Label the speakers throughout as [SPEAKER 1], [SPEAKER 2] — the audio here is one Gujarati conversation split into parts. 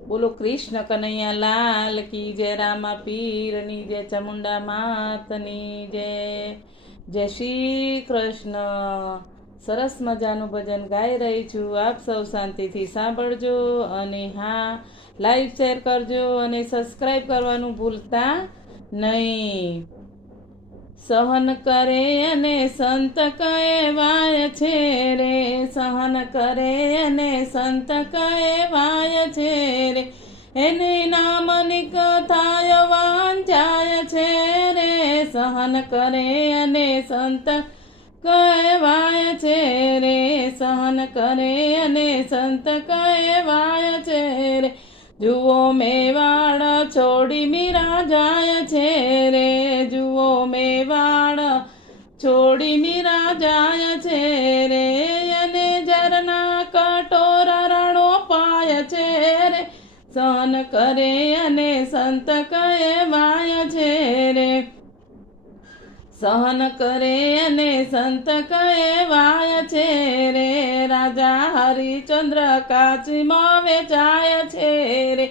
[SPEAKER 1] બોલો કૃષ્ણ કનૈયા લાલ કી જય રામા પીરની જય ચામુંડા માતની જય. જય શ્રી કૃષ્ણ. સરસ મજાનું ભજન ગાઈ રહી છું. આપ સૌ શાંતિથી સાંભળજો અને હા, લાઈક શેર કરજો અને સબસ્ક્રાઈબ કરવાનું ભૂલતા નહીં. સહન કરે અને સંત કહેવાય છે રે. સહન કરે અને સંત કહેવાય છે રે. એને નામની કથાય વાંચાય છે રે. સહન કરે અને સંત કહેવાય છે રે. સહન કરે અને સંત કહેવાય છે રે. જુઓ મેવાડ છોડી મીરા જાય છે રે. જુઓ મેવાડ છોડી મીરા જાય છે રે. અને ઝરના કટોરા રણો પાય છે રે. સહન કરે અને સંત કહેવાય છે રે. સહન કરે અને સંત કહેવાય છે રે, રાજા હરિચંદ્ર કાશીમાં વેચાય છે રે.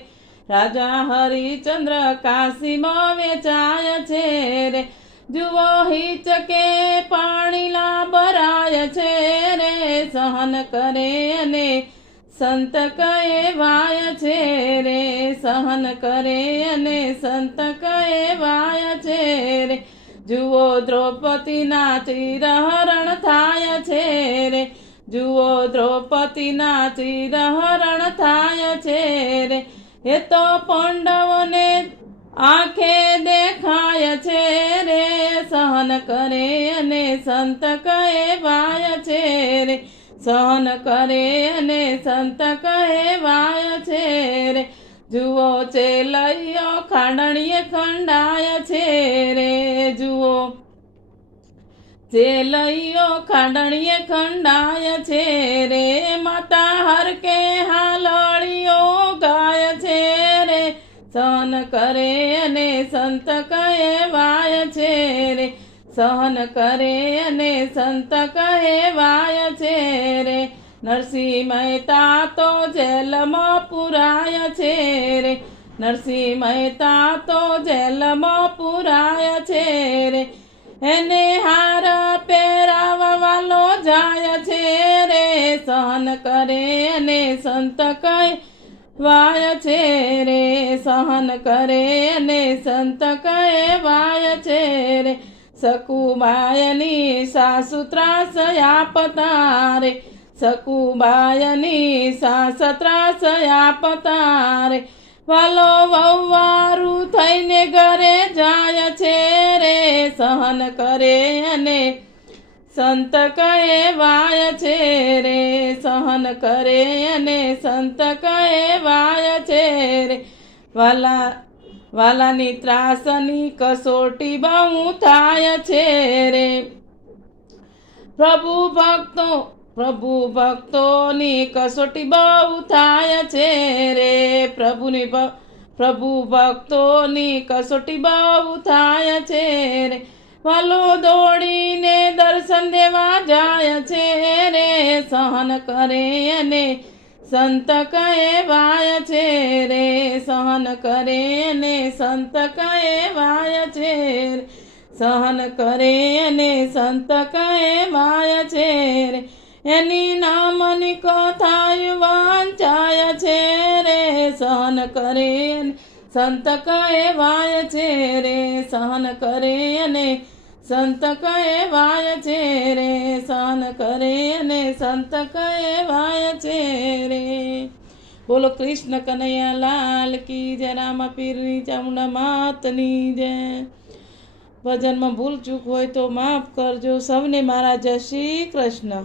[SPEAKER 1] રાજા હરિચંદ્ર કાશીમાં વેચાય છે રે. જુઓ હિચકે પાણીલા ભરાય છે રે. સહન કરે અને સંત કહેવાય છે રે. સહન કરે અને સંત કહેવાય છે રે જુઓ દ્રૌપદીના ચિરહરણ થાય છે રે. જુઓ દ્રૌપદીના ચિરહરણ થાય છે રે. એ તો પાંડવોને આંખે દેખાય છે રે. સહન કરે અને સંત કહેવાય છે રે. સહન કરે અને સંત કહેવાય છે રે. જુઓ ચેલૈયો ખાંડણીએ ખંડાય છે રે. ચેલૈયો ખાંડણીએ ખંડાય છે રે માતા હર કે હાલળીઓ ગાય છે રે. સહન કરે અને સંત કહેવાય છે રે. સહન કરે અને સંત કહેવાય છે રે. નરસિંહ મહેતા તો જેલમાં પુરાય છે રે. નરસિંહ મહેતા તો જેલમાં પુરાય છે રે. એને હાર સહન કરે અને સંત કહેવાય છે રે? સહન કરે અને સંત કહેવાય છે રે? સકુબાયની સાસુ ત્રાસ આપતા રે. સકુબાયની સાસ ત્રાસ આપતા રે. વાલો વવારું થઈને ઘરે જાય છે રે. સહન કરે અને સંત કહેવાય છે રે, સહન કરે અને સંત કહેવાય છે રે. વાલા, વાલાની ત્રાસની કસોટી બહુ થાય છે રે. પ્રભુ ભક્તો, પ્રભુ ભક્તોની કસોટી બહુ થાય છે રે. પ્રભુની પ્રભુ ભક્તોની કસોટી બહુ થાય છે રે. વાલો દોડીને દર્શન દેવા જાય છે રે, સહન કરે અને સંત કહેવાય છે રે, સહન કરે અને સંત કહેવાય છે સહન કરે અને સંત કહેવાય છે રે. એની નામની કથાય વાંચાય છે રે, સહન કરે સંત કહેવાય છે રે, સહન કરે અને સંત કહેવાય છે રે સહન કરે અને સંત કહેવાય છે રે બોલો કૃષ્ણ કનૈયા લાલ કી જય, રામા પીરની ચામુંડા માતની જય. ભજનમાં ભૂલ ચૂક હોય તો માફ કરજો. સૌને મારા જય શ્રી કૃષ્ણ.